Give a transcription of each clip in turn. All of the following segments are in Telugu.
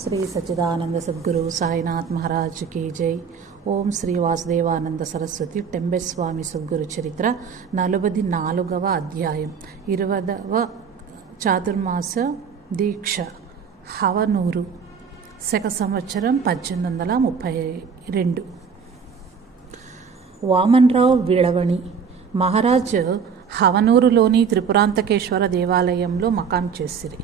శ్రీ సచ్చిదానంద సద్గురు సాయినాథ్ మహారాజ్ की జై. ఓం శ్రీ వాసుదేవానంద సరస్వతి టెంబెస్వామి సద్గురు చరిత్ర 44వ అధ్యాయం 20వ చాతుర్మాస దీక్ష హవనూరు శక సంవత్సరం 1832. వామన్రావు విళవణి మహారాజ్ హవనూరులోని త్రిపురాంతకేశ్వర దేవాలయంలో మకాం చేసిరి.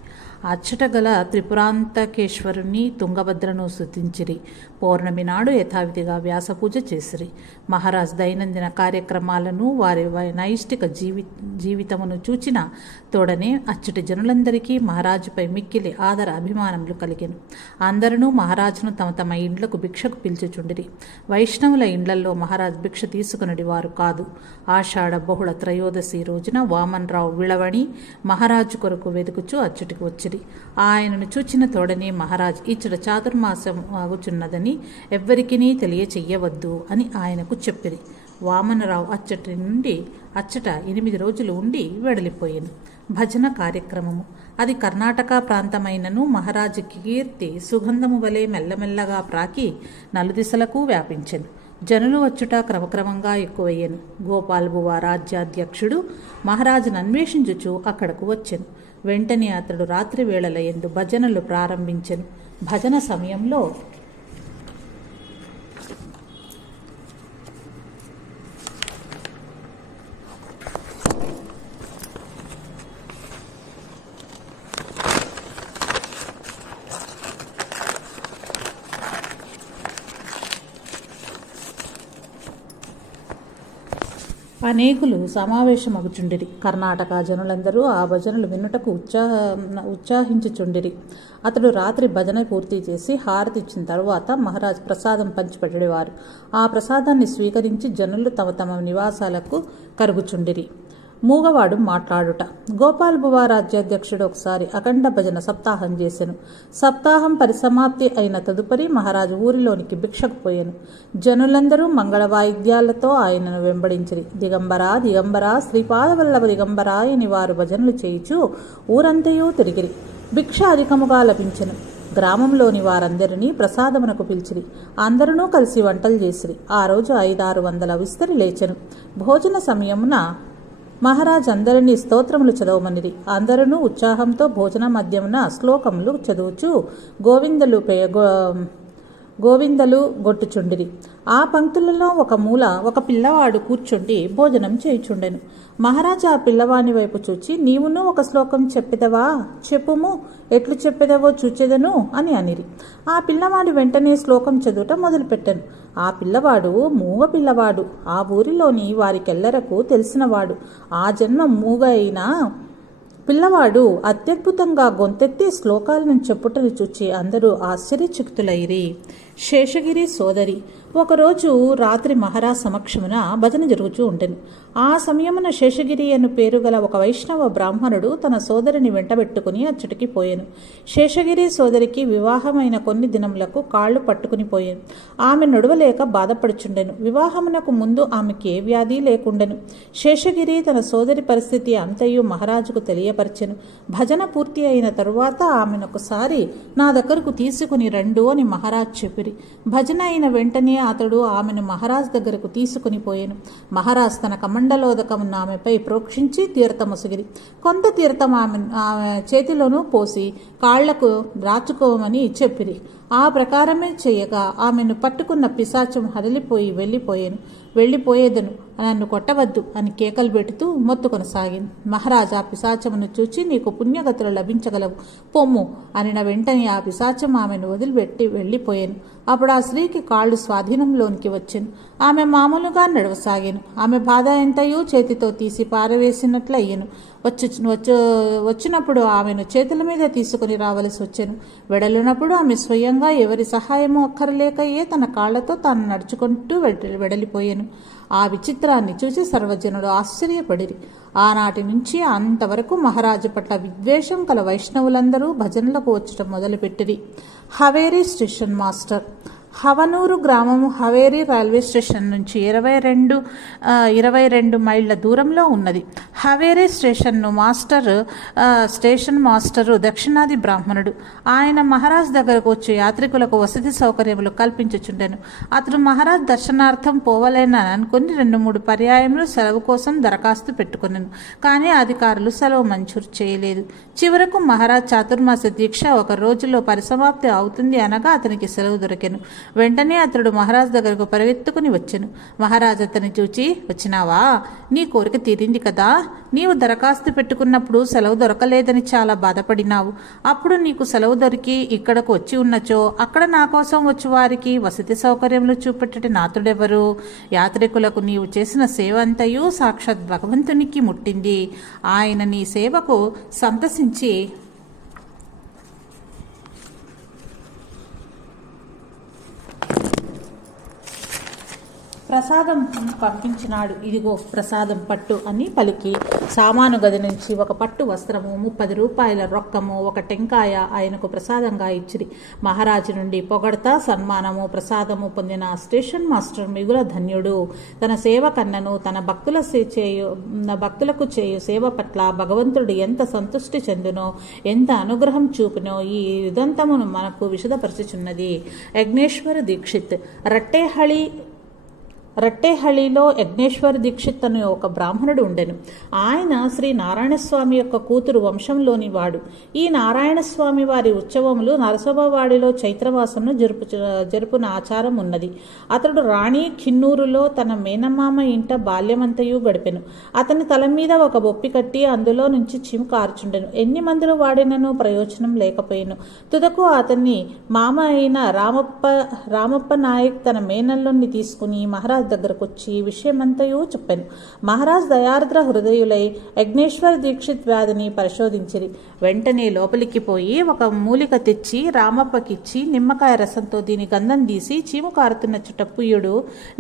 అచ్చట గల త్రిపురాంతకేశ్వరుని తుంగభద్రను స్తుతించిరి. పౌర్ణమి నాడు యథావిధిగా వ్యాసపూజ చేసిరి. మహారాజ్ దైనందిన కార్యక్రమాలను వారి నైష్టిక జీవితమును చూచిన తోడనే అచ్చటి జనులందరికీ మహారాజుపై మిక్కిలి ఆదర అభిమానములు కలిగెను. అందరూ మహారాజును తమ తమ ఇండ్లకు భిక్షకు పిలుచుచుండిరి. వైష్ణవుల ఇండ్లలో మహారాజ్ భిక్ష తీసుకునడి వారు కాదు. ఆషాఢ బహుళ త్రయోదశి రోజున వామన్రావు విళవణి మహారాజు కొరకు వెతుకుచూ అచ్చటికి వచ్చిరి. ఆయనను చూచిన తోడనే మహారాజ్ ఇచ్చట చాతుర్మాసం ఆగుచున్నదని ఎవ్వరికీ తెలియచెయ్యవద్దు అని ఆయనకు చెప్పిరి. వామనరావు అచ్చట 8 రోజులు ఉండి వెడలిపోయాను. భజన కార్యక్రమము అది కర్ణాటక ప్రాంతమైనను మహారాజు కీర్తి సుగంధము వలె మెల్లమెల్లగా ప్రాకి నలుదిశలకు వ్యాపించెను. జనులు వచ్చుట క్రమక్రమంగా ఎక్కువయ్యను. గోపాల్ బువా రాజ్యాధ్యక్షుడు మహారాజును అన్వేషించుచు అక్కడకు వచ్చెను. వెంటనే అతడు రాత్రి వేళల యందు భజనలు ప్రారంభించెను. భజన సమయంలో అనేకులు సమావేశమగుచుండిరి. కర్ణాటక జనులందరూ ఆ భజనలు వినుటకు ఉత్సాహించుచుండిరి. అతడు రాత్రి భజన పూర్తి చేసి హారతి ఇచ్చిన తరువాత మహారాజ్ ప్రసాదం పంచిపెట్టేవారు. ఆ ప్రసాదాన్ని స్వీకరించి జనులు తమ తమ నివాసాలకు కరుగుచుండిరి. మూగవాడు మాట్లాడుట. గోపాల్ బువా రాజ్యాధ్యక్షుడు ఒకసారి అఖండ భజన సప్తాహం చేసెను. సప్తాహం పరిసమాప్తి అయిన తదుపరి మహారాజు ఊరిలోనికి భిక్షకు పోయెను. జనులందరూ మంగళ వాయిద్యాలతో ఆయనను వెంబడించిరి. దిగంబరా దిగంబరా శ్రీపాదవల్లభ దిగంబరా అని వారు భజనలు చేయుచూ ఊరంతయూ తిరిగిరి. భిక్ష అధికముగా లభించెను. గ్రామంలోని వారందరినీ ప్రసాదమునకు పిలిచిరి. అందరూ కలిసి వంటలు చేసిరి. ఆ రోజు 500-600 విస్తరి లేచెను. భోజన సమయమున మహారాజ్ అందరినీ స్తోత్రములు చదవమనిరి. అందరూ ఉత్సాహంతో భోజన మధ్యమున శ్లోకములు చదువుచూ గోవిందలు గొట్టుచుండిరి. ఆ పంక్తులలో ఒక మూల ఒక పిల్లవాడు కూర్చుండి భోజనం చేయుచుండెను. మహారాజా ఆ పిల్లవాని వైపు చూచి, నీవును ఒక శ్లోకం చెప్పెదవా? చెప్పుము, ఎట్లు చెప్పెదవో చూచెదను అని అనిరి. ఆ పిల్లవాడు వెంటనే శ్లోకం చదువుట మొదలుపెట్టెను. ఆ పిల్లవాడు మూగ పిల్లవాడు. ఆ ఊరిలోని వారికెల్లరకు తెలిసినవాడు. ఆ జన్మ మూగ అయినా పిల్లవాడు అత్యద్భుతంగా గొంతెత్తి శ్లోకాలను చెప్పుటను చూచి అందరూ ఆశ్చర్యచకితులైరి. శేషగిరి సోదరి. ఒకరోజు రాత్రి మహారాజ్ సమక్షమున భజన జరుగుతూ ఉండెను. ఆ సమయమున శేషగిరి అను పేరు గల ఒక వైష్ణవ బ్రాహ్మణుడు తన సోదరిని వెంటబెట్టుకుని అచ్చటికి పోయెను. శేషగిరి సోదరికి వివాహమైన కొన్ని దినములకు కాళ్లు పట్టుకుని పోయెను. ఆమె నడవలేక బాధపడుచుండెను. వివాహమునకు ముందు ఆమెకి ఏ వ్యాధి లేకుండెను. శేషగిరి తన సోదరి పరిస్థితి అంతయు మహారాజుకు తెలియపరచెను. భజన పూర్తి అయిన తరువాత ఆమెనొకసారి నా దగ్గరకు తీసుకుని రండు అని మహారాజ్ చెప్పిరి. భజన అయిన వెంటనే అతడు ఆమెను మహారాజ్ దగ్గరకు తీసుకుని పోయెను. మహారాజ్ తన కమండలోదకమును ఆమెపై ప్రోక్షించి తీర్థమొసిగిరి. కొంత తీర్థం ఆమె చేతిలోనూ పోసి కాళ్లకు రాచుకోమని చెప్పిరి. ఆ ప్రకారమే చేయగా ఆమెను పట్టుకున్న పిశాచం హడలిపోయి వెళ్ళిపోయేదను, నన్ను కొట్టవద్దు అని కేకలు పెడుతూ మొత్తు కొనసాగింది. మహారాజ్ ఆ పిశాచమును చూచి, నీకు పుణ్యగతులు లభించగలవు, పొమ్ము అనిన వెంటనే ఆ పిశాచం ఆమెను వదిలిపెట్టి వెళ్ళిపోయాను. అప్పుడు ఆ స్త్రీకి కాళ్ళు స్వాధీనంలోనికి వచ్చాను. ఆమె మామూలుగా నడవసాగాను. ఆమె బాధ ఎంతయో చేతితో తీసి పారవేసినట్లు అయ్యను. వచ్చినప్పుడు ఆమెను చేతుల మీద తీసుకుని రావలసి వచ్చాను. వెడలినప్పుడు ఆమె స్వయంగా ఎవరి సహాయము అక్కరలేకయే తన కాళ్లతో తాను నడుచుకుంటూ వెడలిపోయాను. ఆ విచిత్రాన్ని చూసి సర్వజనులు ఆశ్చర్యపడిరి. ఆనాటి నుంచి అంతవరకు మహారాజు పట్ల విద్వేషం కల వైష్ణవులందరూ భజనలకు వచ్చటం మొదలుపెట్టిరి. Haveri station master. హవనూరు గ్రామము హవేరీ రైల్వే స్టేషన్ నుంచి 22 మైళ్ళ దూరంలో ఉన్నది. హవేరీ స్టేషన్ మాస్టరు దక్షిణాది బ్రాహ్మణుడు. ఆయన మహారాజ్ దగ్గరకు వచ్చే యాత్రికులకు వసతి సౌకర్యములు కల్పించుచుండెను. అతడు మహారాజ్ దర్శనార్థం పోవలేనని అనుకుని 2-3 పర్యాయములు సెలవు కోసం దరఖాస్తు పెట్టుకున్నాను. కానీ అధికారులు సెలవు మంజూరు చేయలేదు. చివరకు మహారాజ్ చాతుర్మాస దీక్ష 1 రోజులో పరిసమాప్తి అవుతుంది అనగా అతనికి సెలవు దొరికెను. వెంటనే అతడు మహారాజ్ దగ్గరకు పరిగెత్తుకుని వచ్చెను. మహారాజ్ అతన్ని చూచి, వచ్చినావా? నీ కోరిక తీరింది కదా. నీవు దరఖాస్తు పెట్టుకున్నప్పుడు సెలవు దొరకలేదని చాలా బాధపడినావు. అప్పుడు నీకు సెలవు దొరికి ఇక్కడకు వచ్చి ఉన్నచో అక్కడ నా కోసం వచ్చి వారికి వసతి సౌకర్యములు చూపెట్టటి నాతుడెవరు? యాత్రికులకు నీవు చేసిన సేవ అంతయు సాక్షాత్ భగవంతునికి ముట్టింది. ఆయన నీ సేవకు సంతసించి ప్రసాదం పంపించినాడు. ఇదిగో ప్రసాదం పట్టు అని పలికి సామాను గది నుంచి ఒక పట్టు వస్త్రము, 30 రూపాయల రొక్కము, 1 టెంకాయ ఆయనకు ప్రసాదంగా ఇచ్చిరి. మహారాజు నుండి పొగడతా సన్మానము ప్రసాదము పొందిన స్టేషన్ మాస్టర్ మిగుల ధన్యుడు. తన సేవ కన్నను తన భక్తులకు చేయు సేవ పట్ల భగవంతుడు ఎంత సంతుష్టి చెందునో, ఎంత అనుగ్రహం చూపునో ఈ యుదంతమును మనకు విశదపరచుచున్నది. యజ్ఞేశ్వర దీక్షిత్. రట్టేహళిలో యజ్ఞేశ్వర దీక్షిత్ అనే ఒక బ్రాహ్మణుడు ఉండెను. ఆయన శ్రీ నారాయణస్వామి యొక్క కూతురు వంశంలోని వాడు. ఈ నారాయణస్వామి వారి ఉత్సవములు నరసోబవాడిలో చైత్రమాసంను జరుపున ఆచారం ఉన్నది. అతడు రాణి కిన్నూరులో తన మేనమామ ఇంట బాల్యమంతయు గడిపెను. అతని తల మీద ఒక బొప్పి కట్టి అందులో నుంచి చీము కారుచుండెను. ఎన్ని మందులు వాడినను ప్రయోజనం లేకపోయాను. తుదకు అతన్ని మామ అయిన రామప్ప నాయక్ తన మేనల్లుని తీసుకుని మహారాజ్ దగ్గరకు వచ్చి విషయమంతయు చెప్పాను. మహారాజ్ దయార్ద్ర హృదయులై యజ్ఞేశ్వర దీక్షిత్ వ్యాధిని పరిశోధించిరి. వెంటనే లోపలికి పోయి ఒక మూలిక తెచ్చి రామప్పకిచ్చి నిమ్మకాయ రసంతో దీని గంధం తీసి చీము కారుతున్న చుట్టపుయ్యుడు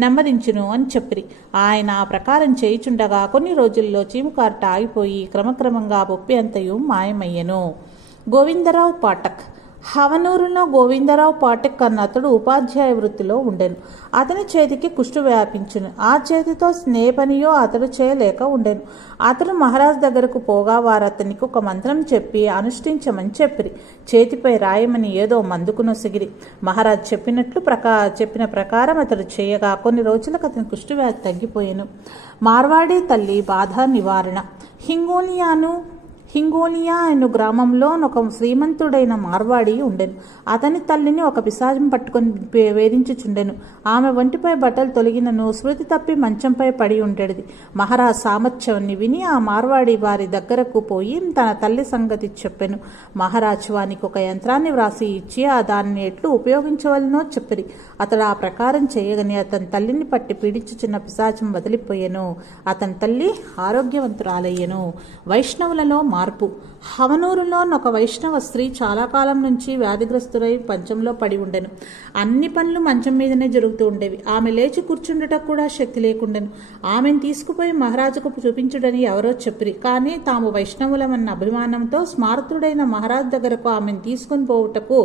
నెమ్మదించును అని చెప్పిరి. ఆయన ఆ ప్రకారం చేయుచుండగా కొన్ని రోజుల్లో చీము కారుట ఆగిపోయి క్రమక్రమంగా బొప్పి అంతయు మాయమయ్యెను. గోవిందరావు పాఠక్. హవనూరులో గోవిందరావు పాఠక్ అన్న అతడు ఉపాధ్యాయ వృత్తిలో ఉండెను. అతని చేతికి కుష్టు వ్యాపించును. ఆ చేతితో ఏ పనియో అతడు చేయలేక ఉండెను. అతడు మహారాజ్ దగ్గరకు పోగా వారు అతనికి ఒక మంత్రం చెప్పి అనుష్ఠించమని చెప్పిరి. చేతిపై రాయమని ఏదో మందుకునొసిగిరి. మహారాజ్ చెప్పిన ప్రకారం అతడు చేయగా కొన్ని రోజులకు అతని కుష్టు వ్యాధి తగ్గిపోయాను. మార్వాడి తల్లి బాధ నివారణ. హింగోలియా అను గ్రామంలో ఒక శ్రీమంతుడైన మార్వాడి ఉండెను. అతని తల్లిని ఒక పిశాచం పట్టుకొని వేధించుచుండెను. ఆమె ఒంటిపై బట్టలు తొలగినను స్మృతి తప్పి మంచంపై పడి ఉండేది. మహారాజ్ సామర్థ్యాన్ని విని ఆ మార్వాడి వారి దగ్గరకు పోయి తన తల్లి సంగతి చెప్పెను. మహారాజ్ వానికి ఒక యంత్రాన్ని వ్రాసి ఇచ్చి దానిని ఎట్లు ఉపయోగించవలనో చెప్పిరి. అతడు ఆ ప్రకారం చేయగని అతని తల్లిని పట్టి పీడించుచున్న పిశాచం వదిలిపోయెను. అతని తల్లి ఆరోగ్యవంతురాలయ్యెను. వైష్ణవులలో మార్పు. హవనూరులో ఒక వైష్ణవ స్త్రీ చాలా కాలం నుంచి వ్యాధిగ్రస్తులై పంచంలో పడి ఉండెను. అన్ని పనులు మంచం మీదనే జరుగుతూ ఉండేవి. ఆమె లేచి కూర్చుండటకు కూడా శక్తి లేకుండెను. ఆమెను తీసుకుపోయి మహారాజుకు చూపించుడని ఎవరో చెప్పిరి. కానీ తాము వైష్ణవులమన్న అభిమానంతో స్మార్తుడైన మహారాజు దగ్గరకు ఆమెను తీసుకుని పోవుటకు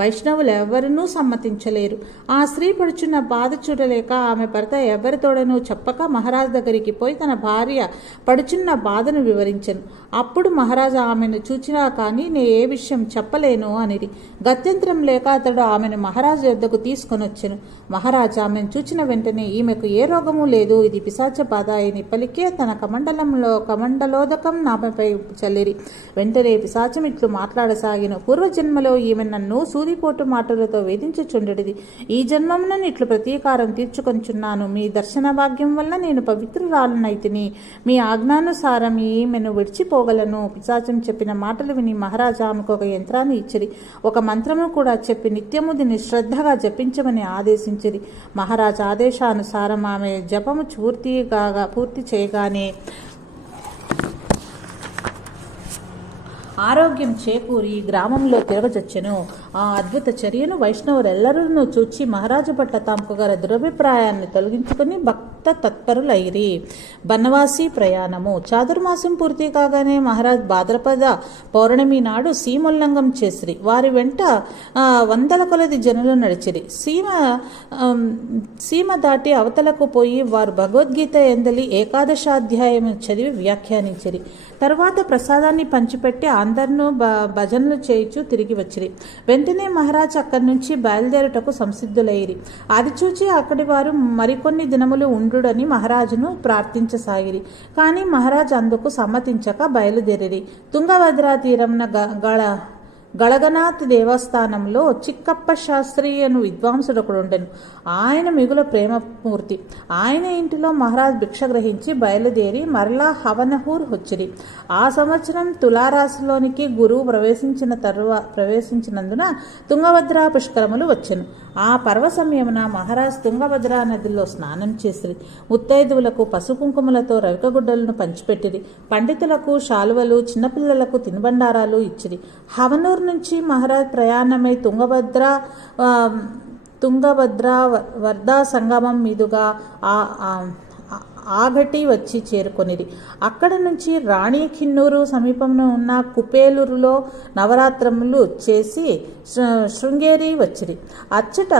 వైష్ణవులు ఎవరినూ సమ్మతించలేరు. ఆ స్త్రీ పడుచున్న బాధ చూడలేక ఆమె భర్త ఎవరితోడనూ చెప్పక మహారాజు దగ్గరికి పోయి తన భార్య పడుచున్న బాధను వివరించెను. అప్పుడు మహారాజు ఆమెను చూచినా కానీ నే ఏ విషయం చెప్పలేను అనిది. గత్యంతరం లేక అతడు ఆమెను మహారాజు వద్దకు తీసుకొని వచ్చెను. మహారాజు ఆమెను చూచిన వెంటనే ఈమెకు ఏ రోగము లేదు, ఇది పిశాచ బాధ అని పలికే తన కమండలోదకం నాపై చల్లిరి. వెంటనే పిశాచం ఇట్లు మాట్లాడసాగిన. పూర్వజన్మలో ఈమె నన్ను సూదిపోటు మాటలతో వేధించుచుండెడిది. ఈ జన్మమున ఇట్లు ప్రతీకారం తీర్చుకొంచున్నాను. మీ దర్శన భాగ్యం వల్ల నేను పవిత్రురాలనైతిని. మీ ఆజ్ఞానుసారం ఈమెను విడిచిపోగలను. పిశాచం చెప్పిన మాటలు విని మహారాజా ఆమెకు ఒక యంత్రాన్ని ఇచ్చిరి. ఒక మంత్రము కూడా చెప్పి నిత్యము దీన్ని శ్రద్ధగా జపించమని ఆదేశించిరి. మహారాజా ఆదేశానుసారం ఆమె జపము పూర్తి చేయగానే ఆరోగ్యం చేకూరి గ్రామంలో తిరగజొచ్చెను. ఆ అద్భుత చర్యను వైష్ణవులెల్లరూ చూచి మహారాజు పట్ల తమకు గల దురభిప్రాయాన్ని తొలగించుకుని భక్తి తత్పరులైరి. బనవాసి ప్రయాణము. చాతుర్మాసం పూర్తి కాగానే మహారాజ్ భాద్రపద పౌర్ణమి నాడు సీమోల్లంఘం చేసిరి. వారి వెంట వందల కొలది జనులు నడిచిరి. సీమ దాటి అవతలకు పోయి వారు భగవద్గీత ఎందలి ఏకాదశాధ్యాయం చదివి వ్యాఖ్యానించిరి. తరువాత ప్రసాదాన్ని పంచిపెట్టి అందరినూ భజనలు చేయుచు తిరిగి వచ్చిరి. వెంటనే మహారాజ్ అక్కడి నుంచి బయలుదేరుటకు సంసిద్ధులైరి. అది చూచి అక్కడి వారు మరికొన్ని దినములు ఉండుడని మహారాజును ప్రార్థించసాగిరి. కానీ మహారాజ్ అందుకు సమ్మతించక బయలుదేరిరి. తుంగభద్రా తీరంన గళగనాథ్ దేవస్థానంలో చిక్కప్ప శాస్త్రి అను విద్వాంసుడు ఒకడుండెను. ఆయన మిగుల ప్రేమమూర్తి. ఆయన ఇంటిలో మహారాజ్ భిక్ష గ్రహించి బయలుదేరి హవనహూర్ వచ్చిరి. ఆ సంవత్సరం తులారాశిలోనికి గురువు ప్రవేశించినందున తుంగభద్రా పుష్కరములు వచ్చెను. ఆ పర్వ సమయమున మహారాజ్ తుంగభద్రా నదిలో స్నానం చేసిరి. ముత్తైదువులకు పసుకుంకుమలతో రవికగుడ్డలను పంచిపెట్టిరి. పండితులకు శాలువలు, చిన్నపిల్లలకు తినుబండారాలు ఇచ్చిరి. హవనూర్ నుంచి మహారాజ్ ప్రయాణమై తుంగభద్రా వర్ధా సంగమం మీదుగా ఆగటి వచ్చి చేరుకొనిరి. అక్కడ నుంచి రాణి కిన్నూరు సమీపంలో ఉన్న కుపేలూరులో నవరాత్రములు చేసి శృంగేరి వచ్చిరి. అచ్చట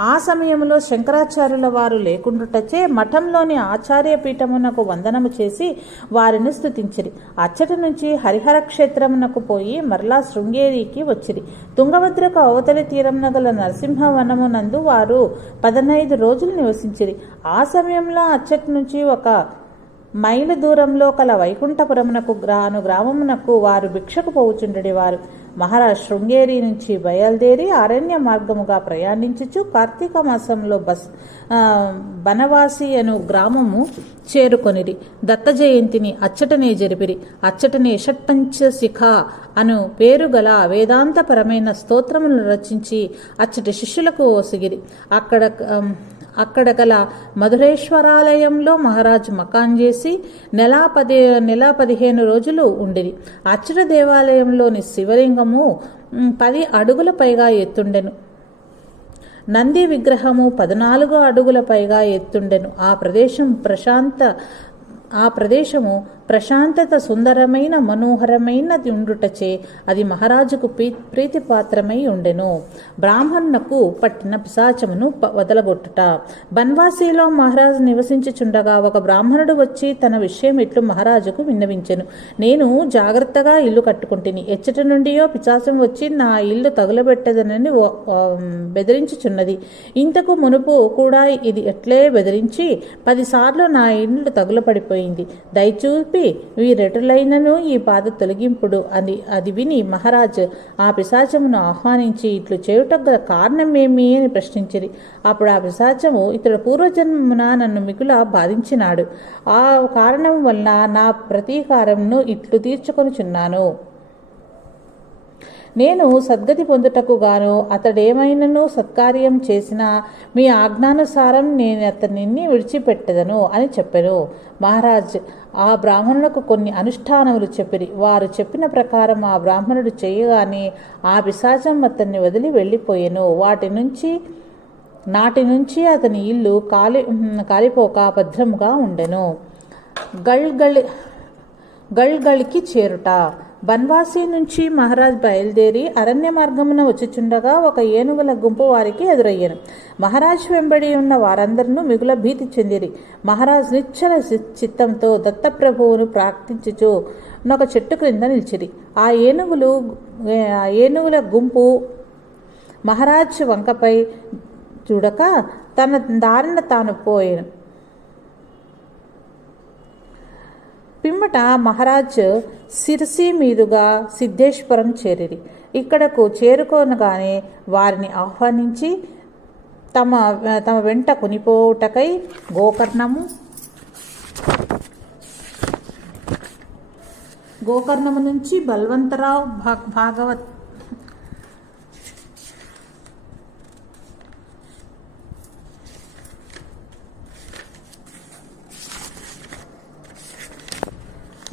ఆ సమయంలో శంకరాచార్యుల వారు లేకుండుటచే మఠంలోని ఆచార్య పీఠమునకు వందనము చేసి వారిని స్తుతించిరి. అచ్చటి నుంచి హరిహర క్షేత్రమునకు పోయి మరలా శృంగేరికి వచ్చిరి. తుంగభద్రకు అవతలి తీరంన గల నరసింహవనమునందు వారు 15 రోజులు నివసించిరి. ఆ సమయంలో అచ్చటి నుంచి 1 మైలు దూరంలో కల వైకుంఠపురమునకు గ్రామమునకు వారు భిక్షకు పోవుచుండెడి వారు. మహారాజ్ శృంగేరి నుంచి బయలుదేరి అరణ్య మార్గముగా ప్రయాణించుచు కార్తీక మాసంలో బనవాసి అను గ్రామము చేరుకొనిరి. దత్త జయంతిని అచ్చటనే జరిపిరి. అచ్చటనే షట్పంచశిఖ అను పేరు గల వేదాంతపరమైన స్తోత్రములను రచించి అచ్చటి శిష్యులకు ఓసిగిరి. అక్కడ గల మధురేశ్వరాలయంలో మహారాజు మకాన్ చేసి నెల 15 రోజులు ఉండిరి. అచ్చట దేవాలయంలోని శివలింగము 10 అడుగుల పైగా ఎత్తుండెను. నంది విగ్రహము 14 అడుగుల పైగా ఎత్తుండెను. ఆ ప్రదేశము ప్రశాంతత సుందరమైన మనోహరమైనది ఉండుటచే అది మహారాజుకు ప్రీతిపాత్రమై ఉండెను. బ్రాహ్మణునకు పట్టిన పిశాచమును వదలగొట్టుట. బన్వాసీలో మహారాజు నివసించుచుండగా ఒక బ్రాహ్మణుడు వచ్చి తన విషయం ఇట్లు మహారాజుకు విన్నవించెను. నేను జాగ్రత్తగా ఇల్లు కట్టుకుంటుని ఎచ్చటి నుండియో పిశాచం వచ్చి నా ఇల్లు తగులబెట్టదనని బెదిరించుచున్నది. ఇంతకు మునుపు కూడా ఇది ఎట్లే బెదిరించి 10 సార్లు నా ఇల్లు తగులపడిపోయింది. దయచూపి వీరెటులైనను ఈ బాధ తొలగింపుడు అని అది విని మహారాజ్ ఆ పిశాచమును ఆహ్వానించి ఇట్లు చేయుటకు గల కారణమేమి అని ప్రశ్నించిరి. అప్పుడు ఆ పిశాచము ఇతడు పూర్వజన్మమున నన్ను మిగుల బాధించినాడు. ఆ కారణం వలన నా ప్రతీకారంను ఇట్లు తీర్చుకొనుచున్నాను. నేను సద్గతి పొందుటకు గాను అతడేమైనను సత్కార్యం చేసినా మీ ఆజ్ఞానుసారం నేను అతనిని విడిచిపెట్టదను అని చెప్పెను. మహారాజ్ ఆ బ్రాహ్మణులకు కొన్ని అనుష్ఠానములు చెప్పిరి. వారు చెప్పిన ప్రకారం ఆ బ్రాహ్మణుడు చేయగానే ఆ పిశాచం అతన్ని వదిలి వెళ్ళిపోయెను. నాటి నుంచి అతని ఇల్లు కాలిపోక భద్రముగా ఉండెను. గల్గళికి చేరుట. బన్వాసి నుంచి మహారాజ్ బయలుదేరి అరణ్య మార్గమున వచ్చుచుండగా ఒక ఏనుగుల గుంపు వారికి ఎదురయ్యను. మహారాజ్ వెంబడి ఉన్న వారందరూ మిగుల భీతి చెందిరి. మహారాజ్ నిశ్చల చిత్తంతో దత్తప్రభువును ప్రార్థించుచు ఒక చెట్టు క్రింద నిలిచిరి. ఆ ఏనుగుల గుంపు మహారాజ్ వంకపై చూడక తన దారిన తాను పోయాను. పిమ్మట మహారాజ్ సిర్సి మీదుగా సిద్ధేశ్వరం చేరిరి. ఇక్కడకు చేరుకోనగానే వారిని ఆహ్వానించి తమ వెంట కొనిపోవుటకై గోకర్ణము నుంచి బల్వంతరావు భాగవత్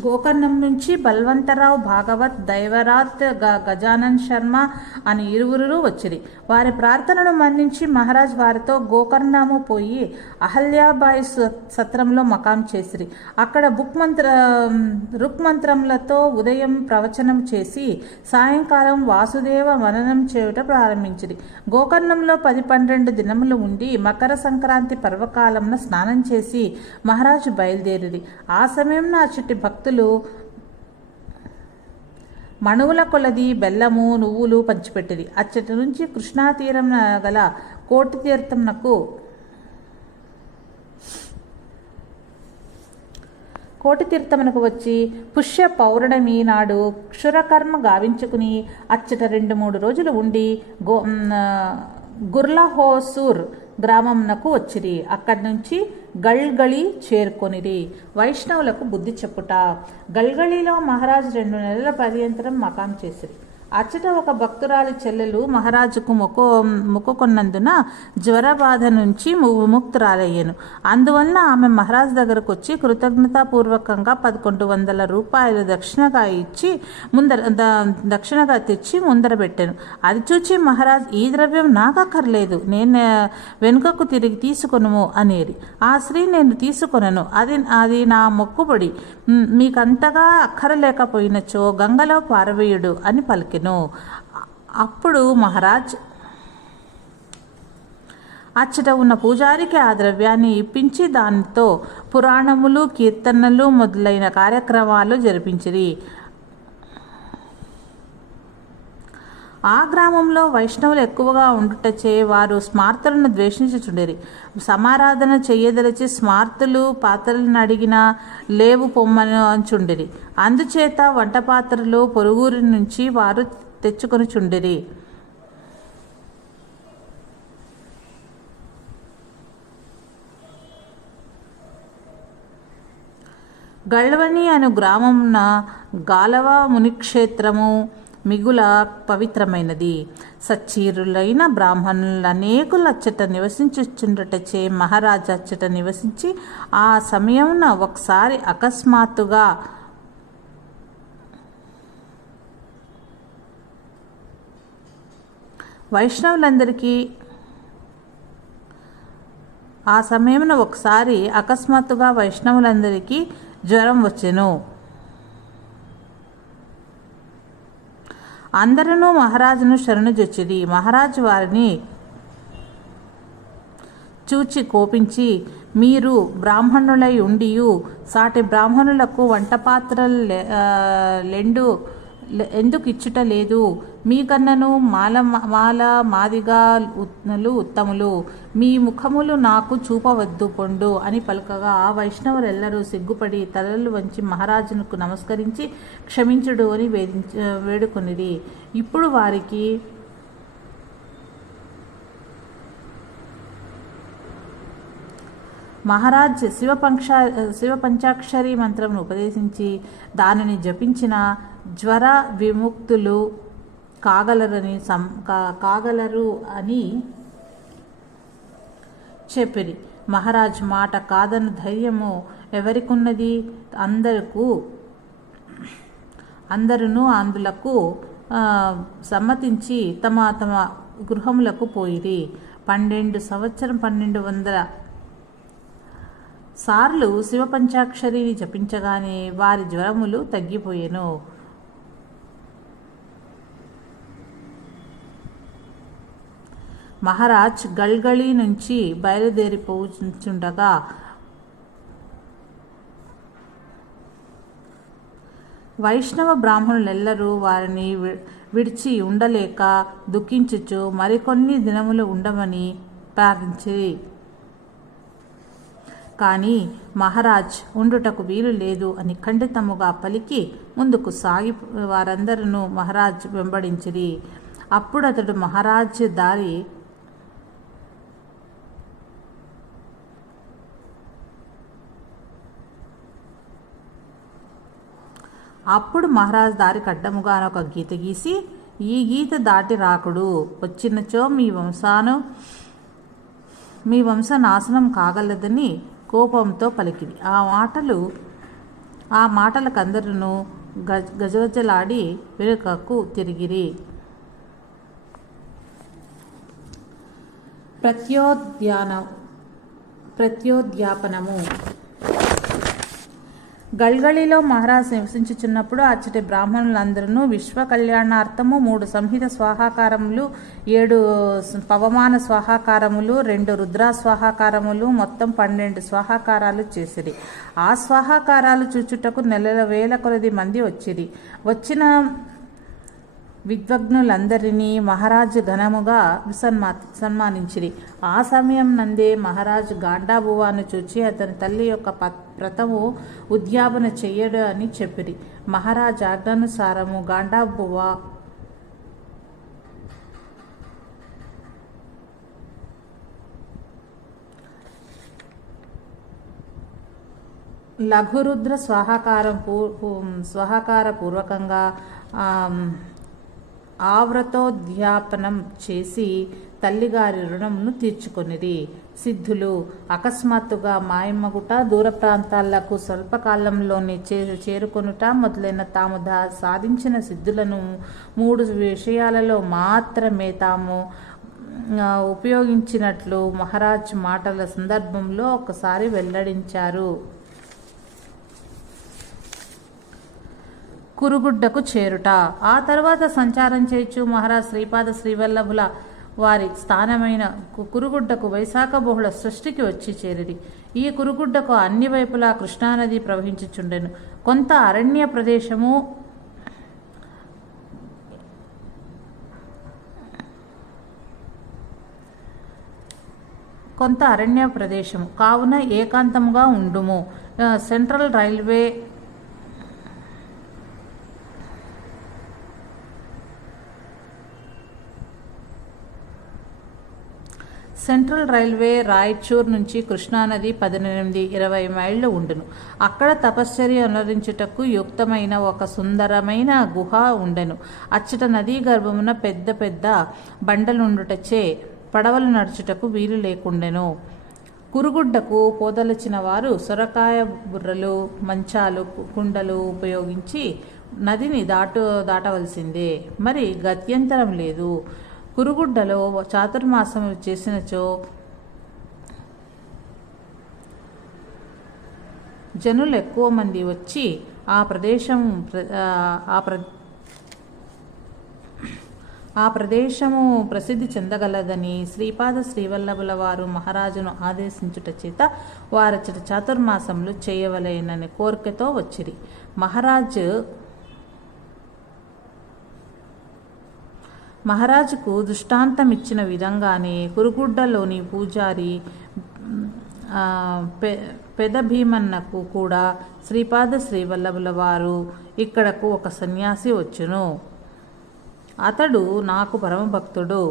గోకర్ణం నుంచి బల్వంతరావు భాగవత్, దైవరాత్, గజానన్ శర్మ అని ఇరువురు వచ్చిరి. వారి ప్రార్థనను మన్నించి మహారాజ్ వారితో గోకర్ణము పోయి అహల్యాబాయి సత్రంలో మకాం చేసిరి. అక్కడ రుక్మంత్రములతో ఉదయం ప్రవచనం చేసి సాయంకాలం వాసుదేవ మననం చేయుట ప్రారంభించిరి. గోకర్ణంలో 10-12 దినములు ఉండి మకర సంక్రాంతి పర్వకాలంలో స్నానం చేసి మహారాజు బయలుదేరిరి. ఆ సమయంలో అచ్చటి భక్తులు మణువుల కొలది బెల్లము, నువ్వులు పంచిపెట్టిరి. అచ్చటి నుంచి కృష్ణా తీరం గల కోటి తీర్థమునకు వచ్చి పుష్య పౌర్ణమి నాడు క్షురకర్మ గావించుకుని అచ్చట 2-3 రోజులు ఉండి గుర్లహోసూర్ గ్రామంనకు వచ్చిరి. అక్కడి నుంచి గల్గళి చేరుకొనిరి. వైష్ణవులకు బుద్ధి చెప్పుట. గల్గళిలో మహారాజు 2 నెలల పర్యంతరం మకాం చేసిరి. అచ్చట ఒక భక్తురాలి చెల్లెలు మహారాజుకు మొక్కుకొన్నందున జ్వర బాధ నుంచి విముక్తురాలయ్యను. అందువలన ఆమె మహారాజు దగ్గరకు వచ్చి కృతజ్ఞతాపూర్వకంగా 1100 రూపాయలు దక్షిణగా తెచ్చి ముందర పెట్టాను. అది చూచి మహారాజ్, ఈ ద్రవ్యం నాకక్కర్లేదు, నేను వెనుకకు తిరిగి తీసుకొనుము అనేది. ఆ స్త్రీ, నేను తీసుకొనను, అది నా మొక్కుబడి, మీకంతగా అక్కరలేకపోయినచో గంగలో పారవేయుడు అని పలికెను. అప్పుడు మహారాజ్ అచ్చట ఉన్న పూజారికి ఆ ద్రవ్యాన్ని ఇప్పించి దానితో పురాణములు, కీర్తనలు మొదలైన కార్యక్రమాలు జరిపించిరి. ఆ గ్రామంలో వైష్ణవులు ఎక్కువగా ఉండుటచే వారు స్మార్తులను ద్వేషించుచుండిరి. సమారాధన చెయ్యదలిచి స్మార్తులు పాత్రలను అడిగినా లేవు పొమ్మను అంచుండిరి. అందుచేత వంట పాత్రలు పొరుగురి నుంచి వారు తెచ్చుకొని చుండిరి. గళ్వని అను గ్రామమున గాలవ మునిక్షేత్రము మిగుల పవిత్రమైనది. సచ్చీరులైన బ్రాహ్మణులు అనేకులు అచ్చట నివసించుచుండటచే మహారాజు అచ్చట నివసించి ఆ సమయమున ఒకసారి అకస్మాత్తుగా వైష్ణవులందరికీ జ్వరం వచ్చెను. అందరూ మహారాజును శరణుజొచ్చిరి. మహారాజు వారిని చూచి కోపించి, మీరు బ్రాహ్మణులై ఉండియు సాటి బ్రాహ్మణులకు వంటపాత్రలు ఎందుకు ఇచ్చుట లేదు? మీకన్నను మాదిగాలు ఉత్తములు, మీ ముఖములు నాకు చూపవద్దు పొండు అని పలుకగా ఆ వైష్ణవులెల్లరూ సిగ్గుపడి తలలు వంచి మహారాజునకు నమస్కరించి క్షమించుడు అని వేడుకొనిరి. ఇప్పుడు వారికి మహారాజ్ శివపంచాక్షరి మంత్రమును ఉపదేశించి దానిని జపించిన జ్వర విముక్తులు కాగలరు అని చెప్పిరి. మహారాజ్ మాట కాదను ధైర్యము ఎవరికున్నది? అందరూ అందులకు సమ్మతించి తమ తమ గృహములకు పోయిరి. 1200 సార్లు శివపంచాక్షరిని జపించగానే వారి జ్వరములు తగ్గిపోయెను. మహారాజ్ గల్గళి నుంచి బయలుదేరిపోచుండగా వైష్ణవ బ్రాహ్మణులెల్లరూ వారిని విడిచి ఉండలేక దుఃఖించుచు మరికొన్ని దినములు ఉండమని ప్రార్థించిరి. కానీ మహారాజ్ ఉండుటకు వీలు లేదు అని ఖండితముగా పలికి ముందుకు సాగి వారందరూ మహారాజ్ వెంబడించిరి. అప్పుడు అతడు మహారాజ్ దారికి అడ్డముగా ఒక గీత గీసి, ఈ గీత దాటి రాకుడు, వచ్చినచో మీ వంశ నాశనం కాగలదని కోపంతో పలికింది. ఆ మాటలకందరూ గజగజలాడి వెనుకకు తిరిగిరి. ప్రత్యోద్యాపనము. గల్గళిలో మహారాజు నివసించుచున్నప్పుడు అచ్చటి బ్రాహ్మణులందరూ విశ్వ కళ్యాణార్థము 3 సంహిత స్వాహాకారములు, 7 పవమాన స్వాహాకారములు, 2 రుద్ర స్వాహాకారములు, మొత్తం 12 స్వాహాకారాలు చేసిరి. ఆ స్వాహాకారాలు చూచుటకు నెలల వేల కొలది మంది వచ్చిరి. వచ్చిన విద్వగ్నులందరినీ మహారాజు ఘనముగా సన్మానించిరి. ఆ సమయం నందే మహారాజు గాండాబువాను చూచి అతని తల్లి యొక్క వ్రతము ఉద్యాపన చెయ్యడు అని చెప్పిరి. మహారాజు ఆజ్ఞానుసారము గాండాబువ లఘురుద్ర స్వాహాకార పూర్వకంగా ఆవ్రతోద్యాపనం చేసి తల్లిగారి రుణమును తీర్చుకొనిరి. సిద్ధులు అకస్మాత్తుగా మాయమగుట, దూర ప్రాంతాలకు స్వల్పకాలంలోనే చేరుకొనుట మొదలైన తాము సాధించిన సిద్ధులను 3 విషయాలలో మాత్రమే తాము ఉపయోగించినట్లు మహారాజ్ మాటల సందర్భంలో ఒకసారి వెల్లడించారు. కురుగుడ్డకు చేరుట. ఆ తర్వాత సంచారం చేయొచ్చు మహారాజ్ శ్రీపాద శ్రీవల్లభుల వారి స్థానమైన కురుగుడ్డకు వైశాఖ బహుళ సృష్టికి వచ్చి చేరిరి. ఈ కురుగుడ్డకు అన్ని వైపులా కృష్ణానది ప్రవహించుచుండెను. కొంత అరణ్య ప్రదేశము కావున ఏకాంతముగా ఉండుము. సెంట్రల్ రైల్వే రాయచూర్ నుంచి కృష్ణానది 18-20 మైళ్ళు ఉండును. అక్కడ తపశ్చర్య అనుసరించుటకు యుక్తమైన ఒక సుందరమైన గుహ ఉండెను. అచ్చట నదీ గర్భమున పెద్ద పెద్ద బండలుండుటచే పడవలు నడుచుటకు వీలు లేకుండెను. కురుగుడ్డకు పోదలచిన వారు సొరకాయ బుర్రలు, మంచాలు, కుండలు ఉపయోగించి నదిని దాటవలసిందే. మరి గత్యంతరం లేదు. కురుగుడ్డలో చాతుర్మాసము చేసినచో జనులు ఎక్కువ మంది వచ్చి ఆ ప్రదేశము ప్రసిద్ధి చెందగలదని శ్రీపాద శ్రీవల్లభుల వారు మహారాజును ఆదేశించుట చేత వారచ్చట చాతుర్మాసములు చేయవలెనని కోరికతో వచ్చిరి. మహారాజుకు దృష్టాంతమిచ్చిన విధంగానే కురుగుడ్డలోని పూజారి పెదభీమన్నకు కూడా శ్రీపాద శ్రీవల్లభుల వారు ఇక్కడకు ఒక సన్యాసి వచ్చును. అతడు నాకు పరమభక్తుడు.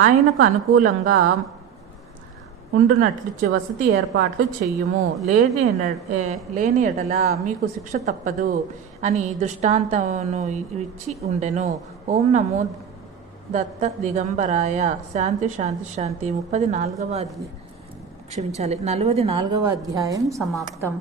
ఆయనకు అనుకూలంగా ఉండునట్లు వసతి ఏర్పాట్లు చెయ్యుము. లేని ఎడల మీకు శిక్ష తప్పదు అని దృష్టాంతమును ఇచ్చి ఉండెను. ఓం నమో దత్త దిగంబరాయ. శాంతి శాంతి శాంతి. 44వ అధ్యాయం సమాప్తం.